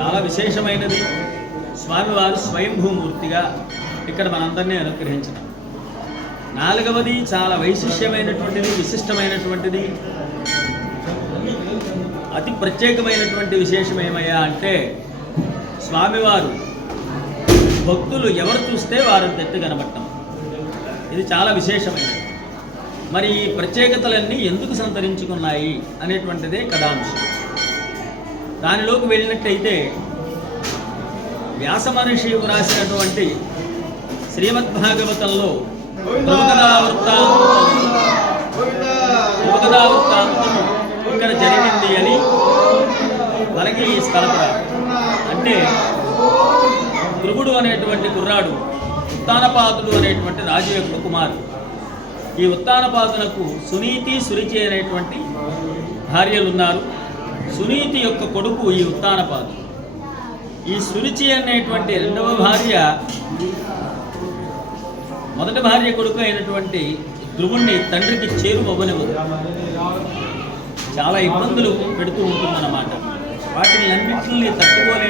చాలా విశేషమైనది. స్వామివారు స్వయంభూమూర్తిగా ఇక్కడ మనందరినీ అనుగ్రహించడం. నాలుగవది చాలా వైశిష్యమైనటువంటిది విశిష్టమైనటువంటిది. అతి ప్రత్యేకమైనటువంటి విశేషం ఏమయ్యా అంటే స్వామివారు భక్తులు ఎవరు చూస్తే వారిని తెత్తి కనబడటం. ఇది చాలా విశేషమైనది. మరి ఈ ప్రత్యేకతలన్నీ ఎందుకు సంతరించుకున్నాయి అనేటువంటిదే కథాంశం. దానిలోకి వెళ్ళినట్లయితే వ్యాస మహర్షి వ్రాసినటువంటి శ్రీమద్భాగవతంలో ధ్రువకథా వృత్తాంతం వృత్తాంతం ఇక్కడ జరిగింది అని మనకి స్థలపడాలి అంటే ధ్రువుడు అనేటువంటి కుర్రాడు ఉత్తానపాతుడు అనేటువంటి రాజు యొక్క కుమారుడు. ఈ ఉత్తానపాతులకు సునీతి సురిచి అనేటువంటి భార్యలు ఉన్నారు సునీతి యొక్క కొడుకు ఈ ఉత్తానపాదు. ఈ సురుచి అనేటువంటి రెండవ భార్య మొదటి భార్య కొడుకు అయినటువంటి ధ్రువుణ్ణి తండ్రికి చేరువవ్వనివ్వదు చాలా ఇబ్బందులు పెడుతూ ఉంటుందన్నమాట. వాటిని అన్నింటినీ తట్టుకోలే